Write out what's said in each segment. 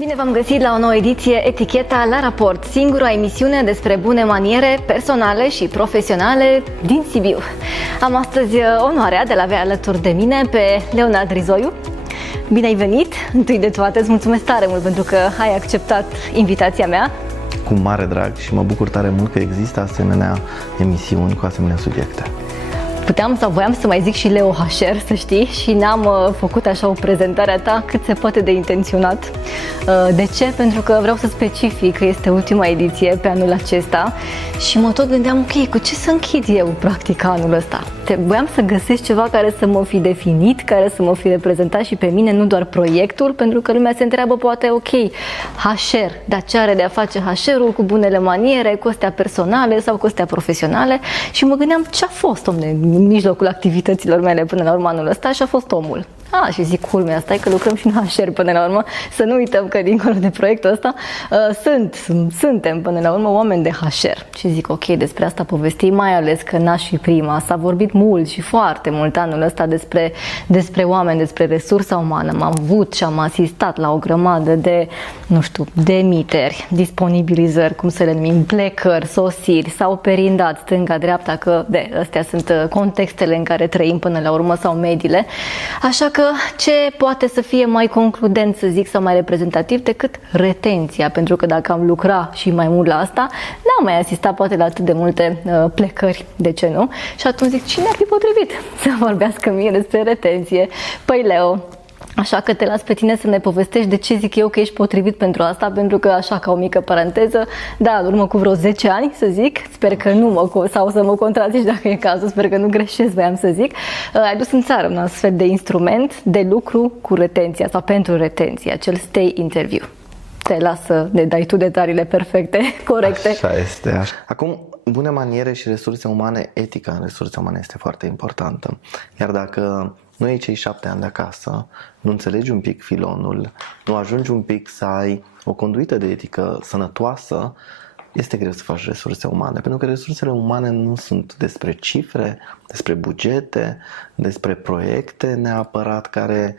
Bine v-am găsit la o nouă ediție Eticheta la raport, singura emisiune despre bune maniere personale și profesionale din Sibiu. Am astăzi onoarea de a avea alături de mine pe Leonard Rizoiu. Bine ai venit! Întâi de toate îți mulțumesc tare mult pentru că ai acceptat invitația mea. Cu mare drag și mă bucur tare mult că există asemenea emisiuni cu asemenea subiecte. Puteam sau voiam să mai zic și Leo HR, să știi, și n-am făcut așa o prezentare a ta cât se poate de intenționat. De ce? Pentru că vreau să specific că este ultima ediție pe anul acesta și mă tot gândeam, ok, cu ce să închid eu practic anul ăsta? Voiam să găsesc ceva care să mă fi definit, care să mă fi reprezentat și pe mine, nu doar proiectul, pentru că lumea se întreabă poate, ok, HR, dar ce are de a face HR-ul cu bunele maniere, cu astea personale sau cu astea profesionale? Și mă gândeam ce a fost, dom'le, în mijlocul activităților mele până la urmă anul ăsta și a fost omul. Și zic, culmea asta e că lucrăm și în HR până la urmă, să nu uităm că dincolo de proiectul ăsta suntem până la urmă oameni de HR. Și zic, ok, despre asta povestim, mai ales că n-aș fi prima. S-a vorbit mult și foarte mult anul ăsta despre oameni, despre resursa umană. Am avut și am asistat la o grămadă de, nu știu, demiteri, disponibilizări, cum să le numim, plecări, sosiri, s-au perindat stânga-dreapta, că astea sunt contextele în care trăim până la urmă sau mediile. Așa că ce poate să fie mai concludent, să zic, sau mai reprezentativ decât retenția? Pentru că dacă am lucrat și mai mult la asta, n-am mai asistat poate la atât de multe plecări, de ce nu? Și atunci zic, cine ar fi potrivit să vorbească mie despre retenție? Păi Leo, așa că te las pe tine să ne povestești de ce zic eu că ești potrivit pentru asta, pentru că, așa ca o mică paranteză, da, în urmă cu vreo 10 ani, să zic, sper că nu sau să mă contrazici dacă e cazul, sper că nu greșesc, voiam să zic, ai dus în țară un astfel de instrument de lucru cu retenția sau pentru retenția, acel stay interview. Te las să ne dai tu detaliile perfecte, corecte. Așa este. Așa. Acum, bune maniere și resurse umane, etica în resurse umane este foarte importantă. Iar dacă nu ai cei 7 ani de acasă, nu înțelegi un pic filonul, nu ajungi un pic să ai o conduită de etică sănătoasă, este greu să faci resurse umane, pentru că resursele umane nu sunt despre cifre, despre bugete, despre proiecte neapărat care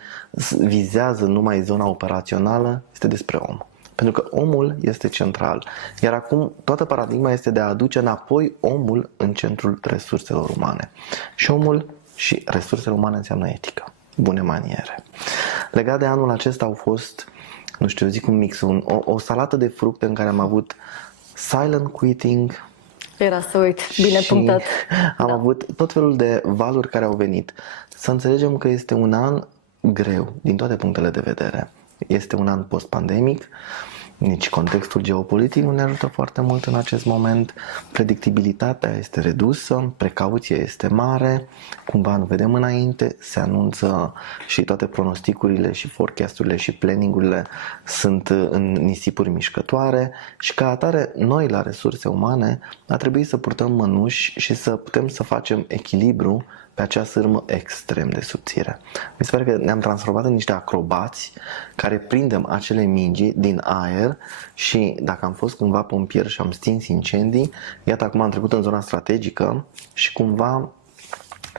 vizează numai zona operațională, este despre om. Pentru că omul este central. Iar acum toată paradigma este de a aduce înapoi omul în centrul resurselor umane. Și omul și resursele umane înseamnă etică, bune maniere. Legat de anul acesta au fost, nu știu, eu zic un mix, o salată de fructe în care am avut silent quitting. Era să uit, bine punctat. Am avut tot felul de valuri care au venit. Să înțelegem că este un an greu din toate punctele de vedere. Este un an post-pandemic, nici contextul geopolitic nu ne ajută foarte mult în acest moment, predictibilitatea este redusă, precauția este mare, cumva nu vedem înainte, se anunță și toate pronosticurile și forecasturile și planningurile sunt în nisipuri mișcătoare și ca atare noi la resurse umane ar trebui să purtăm mănuși și să putem să facem echilibru pe acea sârmă extrem de subțire. Mi se pare că ne-am transformat în niște acrobați care prindem acele mingi din aer și dacă am fost cândva pompier și am stins incendii, iată acum am trecut în zona strategică și cumva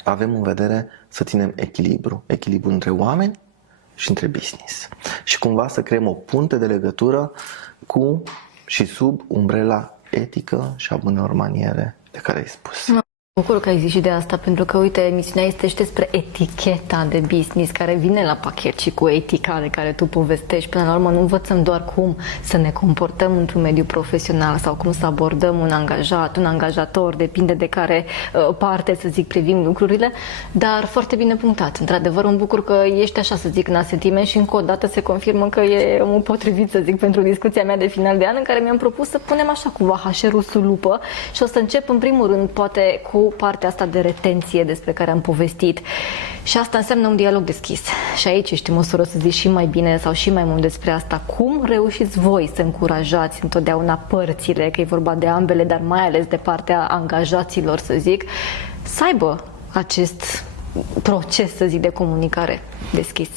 avem în vedere să ținem echilibru între oameni și între business și cumva să creăm o punte de legătură cu și sub umbrela etică și a bunelor maniere de care ai spus. Mă bucur că ai zis și de asta, pentru că, uite, emisiunea este și despre eticheta de business care vine la pachet și cu etica de care tu povestești. Până la urmă nu învățăm doar cum să ne comportăm într-un mediu profesional sau cum să abordăm un angajat, un angajator, depinde de care parte, să zic, privim lucrurile, dar foarte bine punctat. Într-adevăr, mă bucur că ești, așa să zic, în asentiment și încă o dată se confirmă că e omul potrivit, să zic, pentru discuția mea de final de an, în care mi-am propus să punem așa cumva HR-ul sub lupă și o să încep în primul rând, poate, cu partea asta de retenție despre care am povestit. Și asta înseamnă un dialog deschis. Și aici ești în măsură să zici și mai bine sau și mai mult despre asta. Cum reușiți voi să încurajați întotdeauna părțile, că e vorba de ambele, dar mai ales de partea angajaților, să zic, să aibă acest proces, să zic, de comunicare deschis?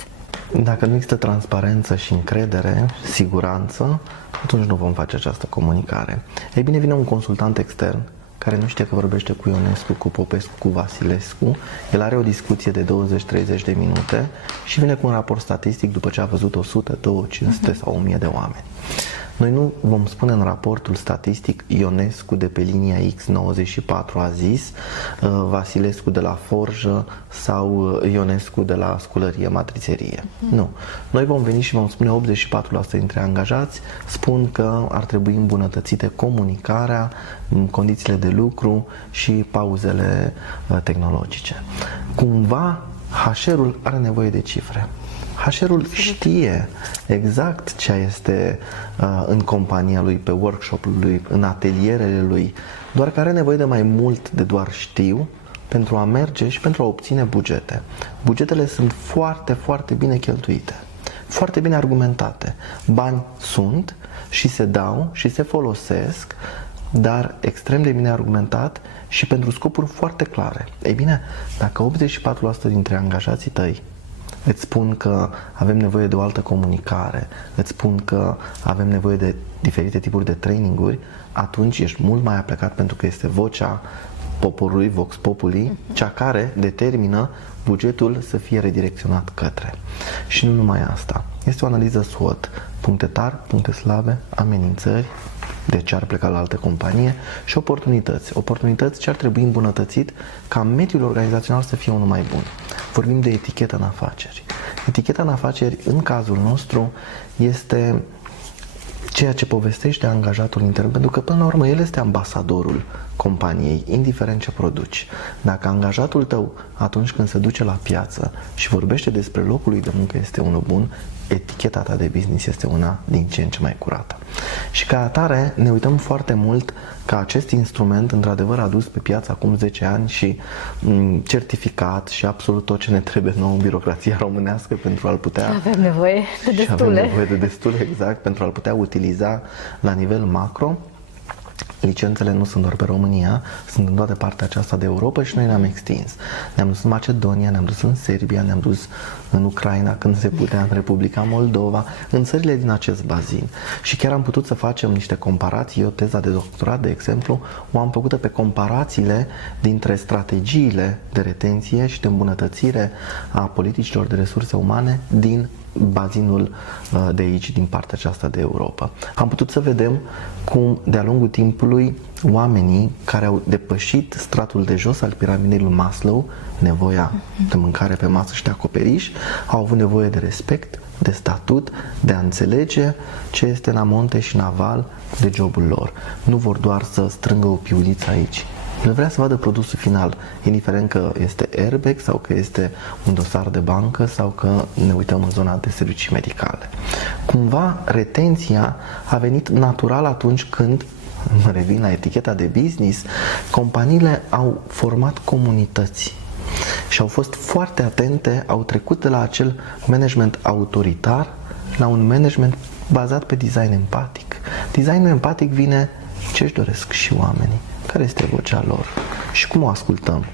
Dacă nu există transparență și încredere, siguranță, atunci nu vom face această comunicare. Ei bine, vine un consultant extern care nu știe că vorbește cu Ionescu, cu Popescu, cu Vasilescu. El are o discuție de 20-30 de minute și vine cu un raport statistic după ce a văzut 100, 200, 500 sau 1000 de oameni. Noi nu vom spune în raportul statistic Ionescu de pe linia X94 a zis, Vasilescu de la forjă sau Ionescu de la sculărie, matrițerie. Nu. Noi vom veni și vom spune 84% dintre angajați spun că ar trebui îmbunătățite comunicarea, condițiile de lucru și pauzele tehnologice. Cumva HR-ul are nevoie de cifre. HR-ul știe exact ce este în compania lui, pe workshop-ul lui, în atelierele lui, doar că are nevoie de mai mult de doar știu pentru a merge și pentru a obține bugete. Bugetele sunt foarte, foarte bine cheltuite, foarte bine argumentate. Bani sunt și se dau și se folosesc, dar extrem de bine argumentat și pentru scopuri foarte clare. Ei bine, dacă 84% dintre angajații tăi îți spun că avem nevoie de o altă comunicare, îți spun că avem nevoie de diferite tipuri de traininguri, atunci ești mult mai aplecat, pentru că este vocea poporului, vox populi, cea care determină bugetul să fie redirecționat către. Și nu numai asta. Este o analiză SWOT. Puncte tari, puncte slabe, amenințări, de ce ar pleca la altă companie și oportunități. Oportunități ce ar trebui îmbunătățit ca mediul organizațional să fie unul mai bun. Vorbim de etichetă în afaceri. Eticheta în afaceri, în cazul nostru, este ceea ce povestește angajatul intern, pentru că până la urmă el este ambasadorul companiei, indiferent ce produci. Dacă angajatul tău, atunci când se duce la piață și vorbește despre locul lui de muncă, este unul bun, eticheta ta de business este una din ce în ce mai curată. Și ca atare ne uităm foarte mult ca acest instrument, într-adevăr adus pe piață acum 10 ani și certificat și absolut tot ce ne trebuie nouă în birocrația românească pentru a-l putea... Avem nevoie de destule. Avem nevoie de destule, exact, pentru a-l putea utiliza la nivel macro. Licențele nu sunt doar pe România, sunt în toată partea aceasta de Europa și noi ne-am extins. Ne-am dus în Macedonia, ne-am dus în Serbia, ne-am dus în Ucraina când se putea, în Republica Moldova, în țările din acest bazin. Și chiar am putut să facem niște comparații. Eu, teza de doctorat, de exemplu, o am făcută pe comparațiile dintre strategiile de retenție și de îmbunătățire a politicilor de resurse umane din bazinul de aici, din partea aceasta de Europa. Am putut să vedem cum, de-a lungul timpului, oamenii care au depășit stratul de jos al piramidei lui Maslow, nevoia de mâncare pe masă și de acoperiș, au avut nevoie de respect, de statut, de a înțelege ce este în amonte și în aval de jobul lor. Nu vor doar să strângă o piuliță aici. El vrea să vadă produsul final, indiferent că este airbag sau că este un dosar de bancă sau că ne uităm în zona de servicii medicale. Cumva, retenția a venit natural atunci când, revin la eticheta de business, companiile au format comunități și au fost foarte atente, au trecut de la acel management autoritar la un management bazat pe design empatic. Designul empatic vine ce își doresc și oamenii, care este vocea lor și cum o ascultăm.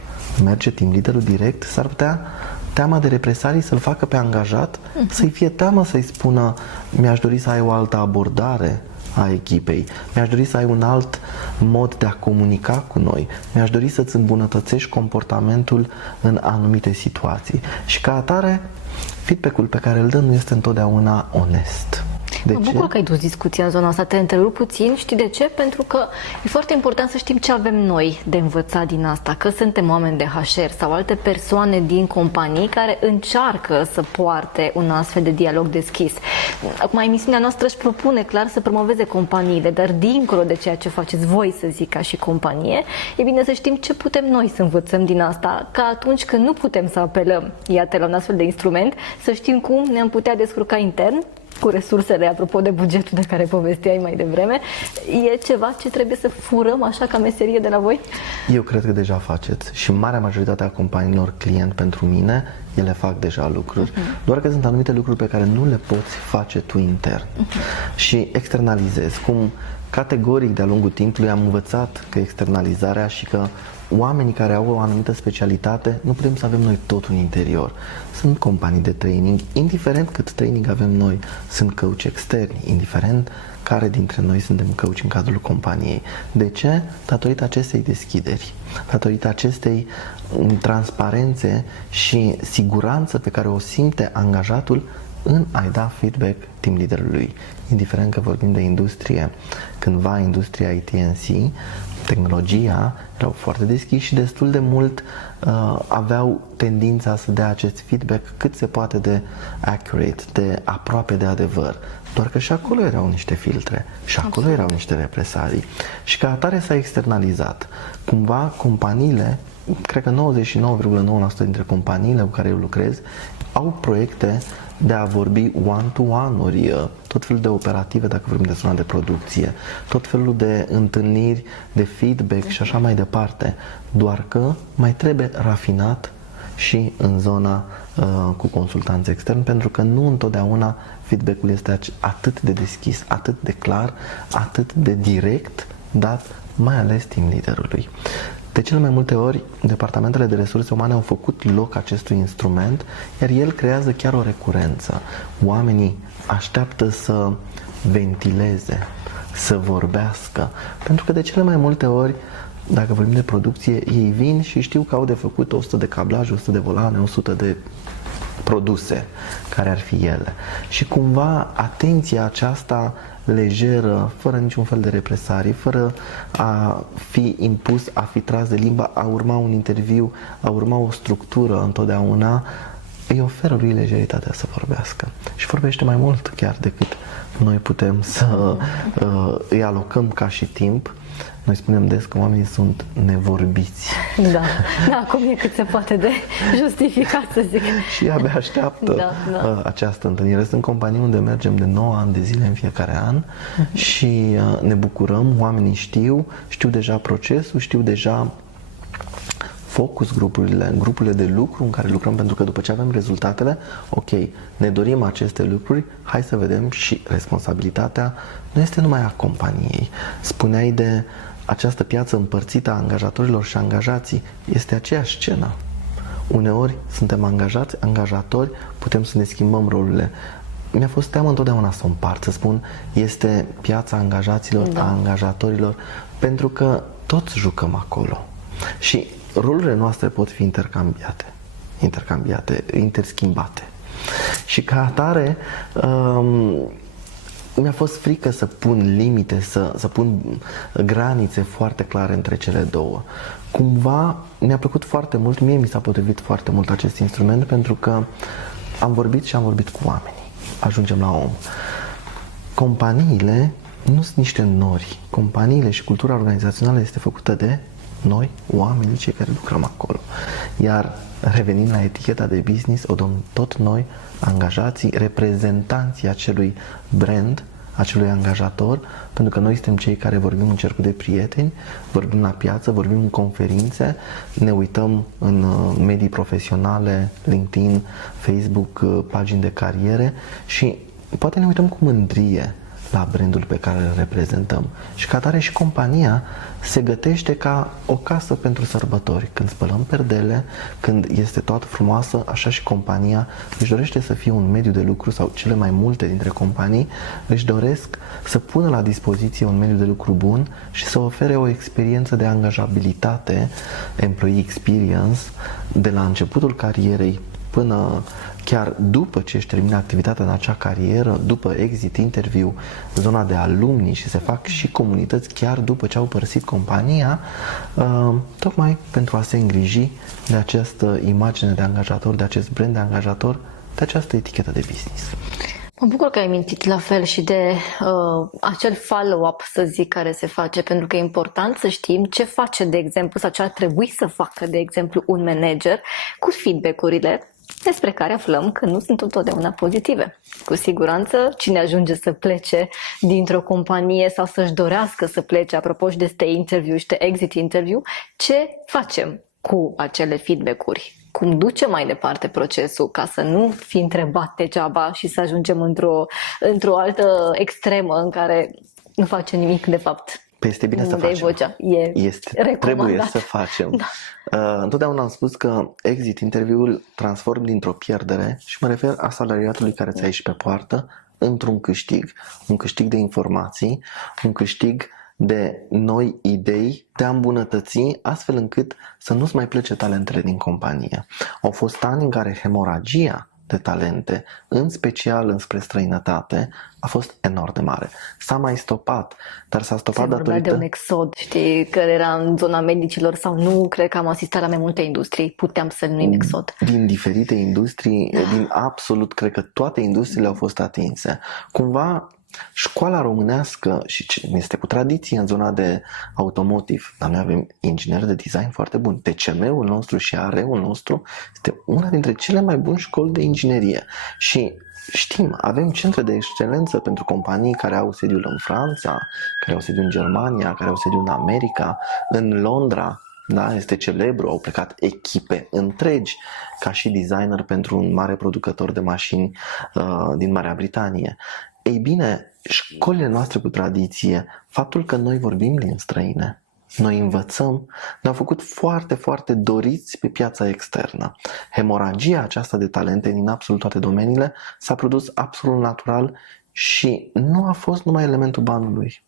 Merge team leaderul direct, s-ar putea teama de represalii să-l facă pe angajat, să-i fie teamă să-i spună mi-aș dori să ai o altă abordare a echipei, mi-aș dori să ai un alt mod de a comunica cu noi, mi-aș dori să-ți îmbunătățești comportamentul în anumite situații. Și ca atare, feedback-ul pe care îl dă nu este întotdeauna onest. Mă bucur că ai dus discuția în zona asta, te întrerup puțin, știi de ce? Pentru că e foarte important să știm ce avem noi de învățat din asta, că suntem oameni de HR sau alte persoane din companii care încearcă să poarte un astfel de dialog deschis. Acum, emisiunea noastră își propune clar să promoveze companiile, dar dincolo de ceea ce faceți voi, să zic, ca și companie, e bine să știm ce putem noi să învățăm din asta, ca atunci când nu putem să apelăm, iată, la un astfel de instrument, să știm cum ne-am putea descurca intern cu resursele, apropo de bugetul de care povesteai mai devreme. E ceva ce trebuie să furăm așa ca meserie de la voi? Eu cred că deja faceți și marea majoritate a companiilor client pentru mine, ele fac deja lucruri, doar că sunt anumite lucruri pe care nu le poți face tu intern și externalizezi. Cum categoric de-a lungul timpului am învățat că externalizarea și că oamenii care au o anumită specialitate, nu putem să avem noi tot în interior. Sunt companii de training, indiferent cât training avem noi, sunt coach externi, indiferent oricare dintre noi suntem coach în cadrul companiei. De ce? Datorită acestei deschideri, datorită acestei transparențe și siguranță pe care o simte angajatul în a-i da feedback team leaderului. Indiferent că vorbim de industrie, cândva industria ITNC, tehnologia, erau foarte deschiși și destul de mult aveau tendința să dea acest feedback cât se poate de accurate, de aproape de adevăr. Doar că și acolo erau niște filtre, și acolo erau niște represalii. Și ca atare s-a externalizat. Cumva companiile, cred că 99,9% dintre companiile cu care eu lucrez, au proiecte de a vorbi one-to-one-uri, tot felul de operative, dacă vorbim de zona de producție, tot felul de întâlniri, de feedback și așa mai departe. Doar că mai trebuie rafinat și în zona cu consultanți externi, pentru că nu întotdeauna feedback-ul este atât de deschis, atât de clar, atât de direct dat, mai ales team leaderului. De cele mai multe ori, departamentele de resurse umane au făcut loc acestui instrument, iar el creează chiar o recurență. Oamenii așteaptă să ventileze, să vorbească, pentru că de cele mai multe ori, dacă vorbim de producție, ei vin și știu că au de făcut 100 de cablaje, 100 de volane, 100 de produse care ar fi ele. Și cumva atenția aceasta lejeră, fără niciun fel de represarii, fără a fi impus, a fi tras de limba, a urma un interviu, a urma o structură întotdeauna, îi oferă lui lejeritatea să vorbească. Și vorbește mai mult chiar decât noi putem să îi alocăm ca și timp. Noi spunem des că oamenii sunt nevorbiți. Da, acum e cât se poate de justificat, să zic. Și abia așteaptă această întâlnire. Sunt companii unde mergem de 9 ani de zile în fiecare an și ne bucurăm, oamenii știu deja procesul, știu deja focus grupurile de lucru în care lucrăm, pentru că după ce avem rezultatele, ok, ne dorim aceste lucruri, hai să vedem și responsabilitatea nu este numai a companiei. Spuneai de această piață împărțită a angajatorilor și angajații, este aceeași scenă. Uneori suntem angajatori, putem să ne schimbăm rolurile. Mi-a fost teamă întotdeauna să o împart, să spun, este piața angajaților, a angajatorilor, pentru că toți jucăm acolo. Și rolurile noastre pot fi interschimbate. Și ca atare, mi-a fost frică să pun limite, să pun granițe foarte clare între cele două. Cumva mi-a plăcut foarte mult, mie mi s-a potrivit foarte mult acest instrument, pentru că am vorbit cu oamenii. Ajungem la om. Companiile nu sunt niște nori. Companiile și cultura organizațională este făcută de noi, oamenii, cei care lucrăm acolo. Iar revenind la eticheta de business, o dăm tot noi, angajații, reprezentanții acelui brand, acelui angajator, pentru că noi suntem cei care vorbim în cercul de prieteni, vorbim la piață, vorbim în conferințe, ne uităm în medii profesionale, LinkedIn, Facebook, pagini de cariere și poate ne uităm cu mândrie la brandul pe care îl reprezentăm. Și ca atare și compania se gătește ca o casă pentru sărbători. Când spălăm perdele, când este toată frumoasă, așa și compania își dorește să fie un mediu de lucru, sau cele mai multe dintre companii își doresc să pună la dispoziție un mediu de lucru bun și să ofere o experiență de angajabilitate, employee experience, de la începutul carierei până chiar după ce își termină activitatea în acea carieră, după exit interview, zona de alumni, și se fac și comunități chiar după ce au părăsit compania, tocmai pentru a se îngriji de această imagine de angajator, de acest brand de angajator, de această etichetă de business. Mă bucur că ai mintit la fel și de acel follow-up, să zic, care se face, pentru că e important să știm ce face, de exemplu, sau ce ar trebui să facă, de exemplu, un manager cu feedback-urile despre care aflăm că nu sunt întotdeauna pozitive. Cu siguranță, cine ajunge să plece dintr-o companie sau să-și dorească să plece, apropo și de stay interview și de exit interview, ce facem cu acele feedback-uri? Cum ducem mai departe procesul ca să nu fi întrebat degeaba și să ajungem într-o altă extremă în care nu face nimic, de fapt. Păi este bine să facem. Vocea. Trebuie să facem. Da. Întotdeauna am spus că exit interviul transform dintr-o pierdere, și mă refer a salariatului care ți-a ieșit pe poartă, într-un câștig. Un câștig de informații, un câștig de noi idei, de a îmbunătăți, astfel încât să nu-ți mai plece talentele din companie. Au fost ani în care hemoragia de talente, în special înspre străinătate, a fost enorm de mare. S-a mai stopat, dar s-a stopat Se vorbea de un exod, știi, care era în zona medicilor sau nu, cred că am asistat la mai multe industrii, puteam să numim exod. Din diferite industrii, din absolut, cred că toate industriile au fost atinse. Cumva, școala românească, și este cu tradiție în zona de automotive, dar noi avem ingineri de design foarte buni. TCM-ul nostru și AR-ul nostru este una dintre cele mai bune școli de inginerie. Și știm, avem centre de excelență pentru companii care au sediul în Franța, care au sediul în Germania, care au sediul în America, în Londra. Da, este celebru, au plecat echipe întregi ca și designer pentru un mare producător de mașini din Marea Britanie. Ei bine, școlile noastre cu tradiție, faptul că noi vorbim limbi străine, noi învățăm, ne-au făcut foarte, foarte doriți pe piața externă. Hemoragia aceasta de talente din absolut toate domeniile s-a produs absolut natural și nu a fost numai elementul banului.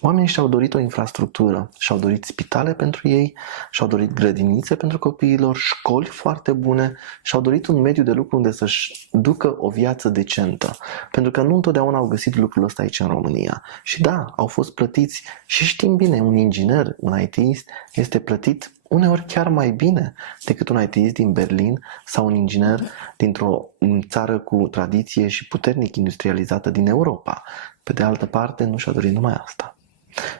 Oamenii și-au dorit o infrastructură, și-au dorit spitale pentru ei, și-au dorit grădinițe pentru copiilor, școli foarte bune, și-au dorit un mediu de lucru unde să-și ducă o viață decentă. Pentru că nu întotdeauna au găsit lucrul ăsta aici în România. Și da, au fost plătiți și știm bine, un inginer, un IT-ist este plătit uneori chiar mai bine decât un IT-ist din Berlin sau un inginer dintr-o țară cu tradiție și puternic industrializată din Europa. Pe de altă parte, nu și-a dorit numai asta.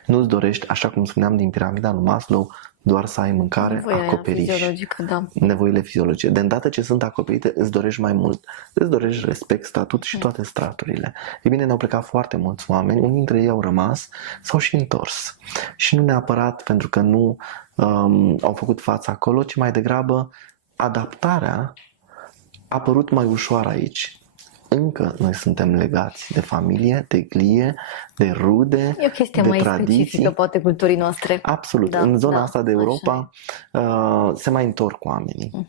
Nu-ți dorești, așa cum spuneam din piramida lui Maslow, doar să ai mâncare, Nevoia acoperiș. fiziologică, da. Nevoile fiziologice. De îndată ce sunt acoperite, îți dorești mai mult. Îți dorești respect, statut și toate straturile. Ei bine, ne-au plecat foarte mulți oameni, unii dintre ei au rămas, s-au și întors. Și nu neapărat pentru că nu au făcut față acolo, ci mai degrabă adaptarea a părut mai ușoară aici. Încă noi suntem legați de familie, de glie, de rude, E o chestie de mai tradiții. specifică, poate, culturii noastre. Absolut. Da, în zona da, asta de Europa se mai întorc oamenii.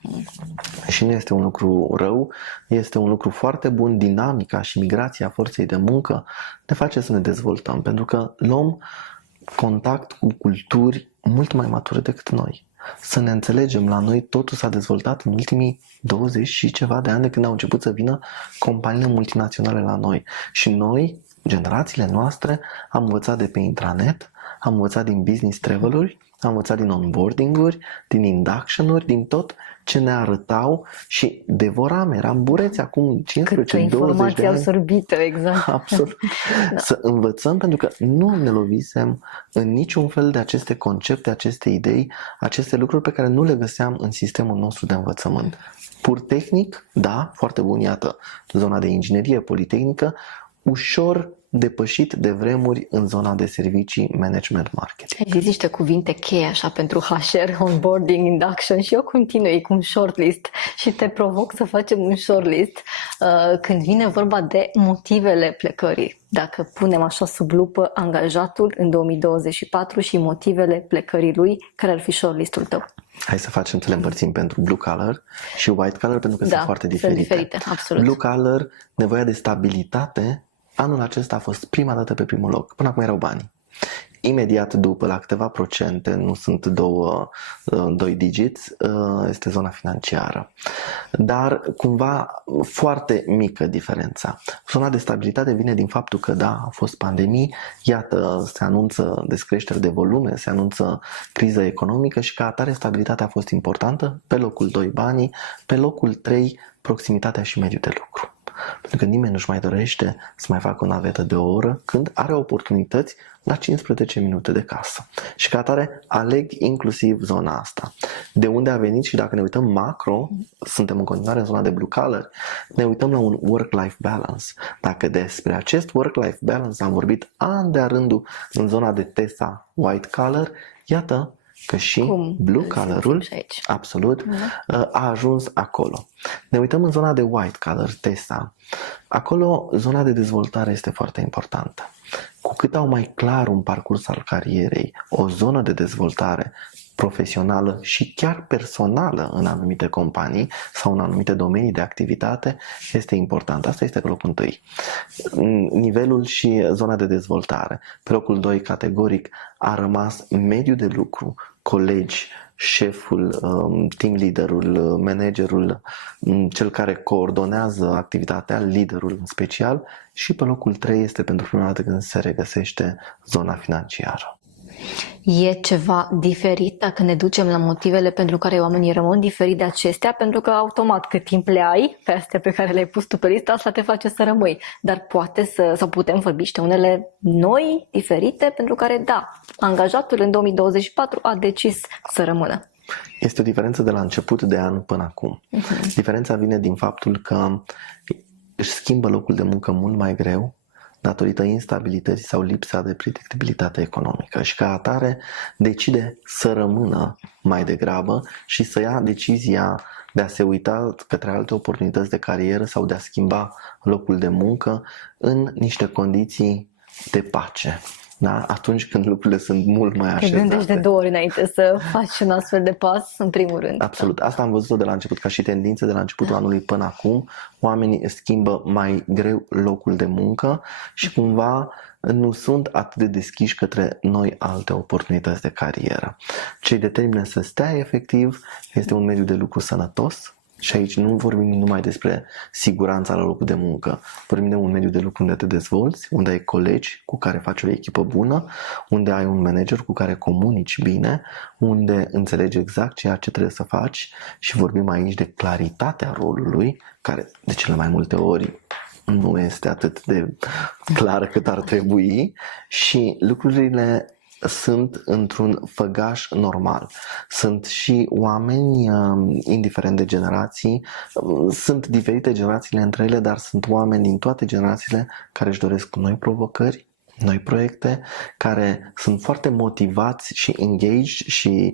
Și nu este un lucru rău, este un lucru foarte bun. Dinamica și migrația forței de muncă ne face să ne dezvoltăm, pentru că luăm contact cu culturi mult mai mature decât noi. Să ne înțelegem, la noi totul s-a dezvoltat în ultimii 20 și ceva de ani de când au început să vină companiile multinaționale la noi. Și noi, generațiile noastre, am învățat de pe intranet, am învățat din business travel-uri, am învățat din onboarding-uri, din induction-uri, din tot ce ne arătau și devoram, eram bureți acum 15-20 de informație ani. absorbită, exact. Absolut. Da. Să învățăm, pentru că nu ne lovisem în niciun fel de aceste concepte, aceste idei, aceste lucruri pe care nu le găseam în sistemul nostru de învățământ. Pur tehnic, da, foarte bun, iată, zona de inginerie politehnică, ușor depășit de vremuri în zona de servicii, management, marketing. Ai zis niște cuvinte cheie așa pentru HR, onboarding, induction și eu continui cu un shortlist și te provoc să facem un shortlist când vine vorba de motivele plecării. Dacă punem așa sub lupă angajatul în 2024 și motivele plecării lui, care ar fi shortlistul tău? Hai să facem să le împărțim pentru blue collar și white collar, pentru că sunt foarte diferite. Sunt diferite, absolut. Blue collar, nevoia de stabilitate, anul acesta a fost prima dată pe primul loc. Până acum erau banii. Imediat după, la câteva procente, nu sunt doi digiți, este zona financiară. Dar cumva foarte mică diferența. Zona de stabilitate vine din faptul că da, a fost pandemii, iată, se anunță descreștere de volume, se anunță criză economică și ca atare stabilitatea a fost importantă. Pe locul 2 banii, pe locul 3 proximitatea și mediul de lucru. Pentru că nimeni nu-și mai dorește să mai facă o navetă de o oră când are oportunități la 15 minute de casă. Și ca atare aleg inclusiv zona asta. De unde a venit și dacă ne uităm macro, suntem în continuare în zona de blue collar, ne uităm la un work-life balance. Dacă despre acest work-life balance am vorbit an de-a rândul în zona de TESA white collar, iată că și blue collar-ul, absolut, a ajuns acolo. Ne uităm în zona de white collar, TESA. Acolo zona de dezvoltare este foarte importantă. cu cât au mai clar un parcurs al carierei, o zonă de dezvoltare profesională și chiar personală în anumite companii sau în anumite domenii de activitate, este important. Asta este pe locul 1. Nivelul și zona de dezvoltare. Pe locul 2, categoric, a rămas mediul de lucru, colegi, șeful, team leaderul, managerul, cel care coordonează activitatea, liderul în special, și pe locul 3 este pentru prima dată când se regăsește zona financiară. E ceva diferit dacă ne ducem la motivele pentru care oamenii rămân diferit de acestea, pentru că automat cât timp le ai pe astea pe care le-ai pus tu pe listă, asta te face să rămâi. Dar poate sau putem vorbi și de unele noi, diferite, pentru care da, angajatul în 2024 a decis să rămână. Este o diferență de la început de an până acum. Diferența vine din faptul că își schimbă locul de muncă mult mai greu datorită instabilității sau lipsa de predictibilitate economică și ca atare decide să rămână mai degrabă și să ia decizia de a se uita către alte oportunități de carieră sau de a schimba locul de muncă în niște condiții de pace. Da? Atunci când lucrurile sunt mult mai așezate. Te gândești de 2 ori înainte să faci un astfel de pas, în primul rând. Absolut. Asta am văzut-o de la început, ca și tendință de la începutul anului până acum. Oamenii schimbă mai greu locul de muncă și cumva nu sunt atât de deschiși către noi alte oportunități de carieră. Ce îi determină să stea efectiv este un mediu de lucru sănătos. Și aici nu vorbim numai despre siguranța la locul de muncă, vorbim de un mediu de lucru unde te dezvolți, unde ai colegi cu care faci o echipă bună, unde ai un manager cu care comunici bine, unde înțelegi exact ceea ce trebuie să faci și vorbim aici de claritatea rolului, care de cele mai multe ori nu este atât de clar cât ar trebui și lucrurile sunt într-un făgaș normal. Sunt și oameni, indiferent de generații, sunt diferite generațiile între ele, dar sunt oameni din toate generațiile care își doresc noi provocări, noi proiecte, care sunt foarte motivați și engaged și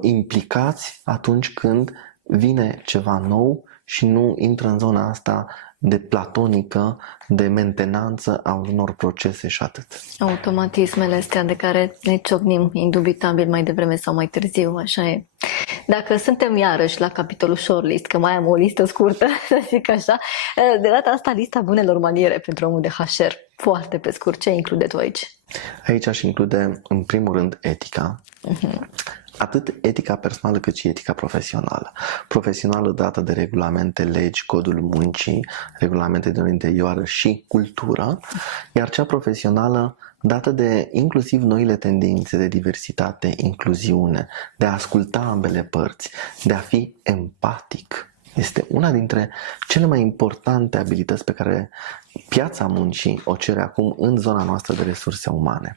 implicați atunci când vine ceva nou și nu intră în zona asta de platonică, de mentenanță a unor procese și atât. Automatismele astea de care ne ciocnim indubitabil mai devreme sau mai târziu, așa e. Dacă suntem iarăși la capitolul shortlist, că mai am o listă scurtă, să zic așa, de data asta lista bunelor maniere pentru omul de HR. Foarte pe scurt, ce include tu aici? Aici aș include, în primul rând, etica. Atât etica personală cât și etica profesională. Profesională dată de regulamente, legi, codul muncii, regulamente de interioară și cultură, iar cea profesională dată de inclusiv noile tendințe de diversitate, incluziune, de a asculta ambele părți, de a fi empatic. Este una dintre cele mai importante abilități pe care piața muncii o cere acum în zona noastră de resurse umane.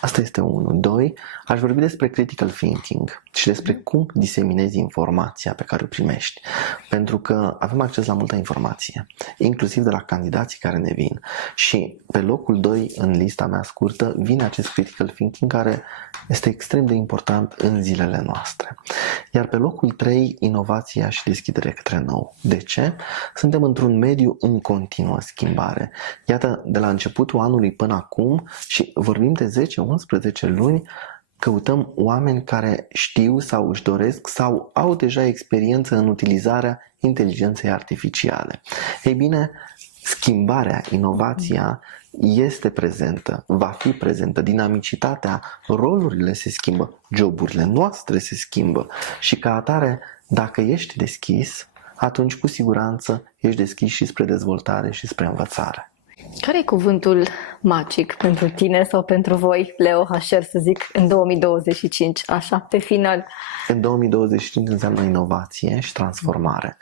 Asta este 1. 2. Aș vorbi despre critical thinking și despre cum diseminezi informația pe care o primești. Pentru că avem acces la multă informație, inclusiv de la candidații care ne vin. Și pe locul 2 în lista mea scurtă vine acest critical thinking care este extrem de important în zilele noastre. Iar pe locul 3, inovația și deschiderea către nou. De ce? Suntem într-un mediu în continuă schimbare. Iată, de la începutul anului până acum și vorbim de 10-11 luni, căutăm oameni care știu sau își doresc sau au deja experiență în utilizarea inteligenței artificiale. Ei bine, schimbarea, inovația este prezentă, va fi prezentă, dinamicitatea, rolurile se schimbă, joburile noastre se schimbă și ca atare, dacă ești deschis, atunci cu siguranță ești deschis și spre dezvoltare și spre învățare. Care e cuvântul magic pentru tine sau pentru voi, Leo HR, să zic, în 2025, așa, pe final? În 2025 înseamnă inovație și transformare.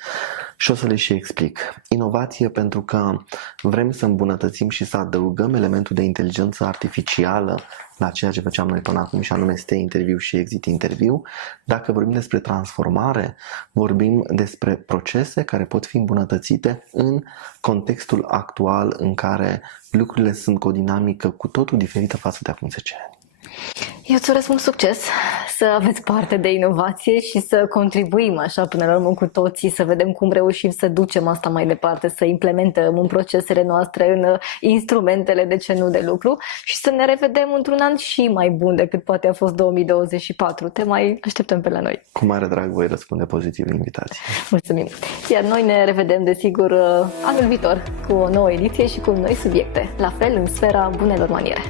Și o să le și explic. Inovație pentru că vrem să îmbunătățim și să adăugăm elementul de inteligență artificială la ceea ce făceam noi până acum și anume stay interview și exit interview. Dacă vorbim despre transformare, vorbim despre procese care pot fi îmbunătățite în contextul actual în care lucrurile sunt cu o dinamică cu totul diferită față de acum 10 ani. Eu îți urez mult succes, să aveți parte de inovație și să contribuim așa până la urmă cu toții, să vedem cum reușim să ducem asta mai departe, să implementăm în procesele noastre, în instrumentele, de ce nu, de lucru și să ne revedem într-un an și mai bun decât poate a fost 2024. Te mai așteptăm pe la noi. Cu mare drag voi răspunde pozitiv la invitație. Mulțumim! Iar noi ne revedem, desigur, anul viitor cu o nouă ediție și cu noi subiecte, la fel în sfera bunelor maniere.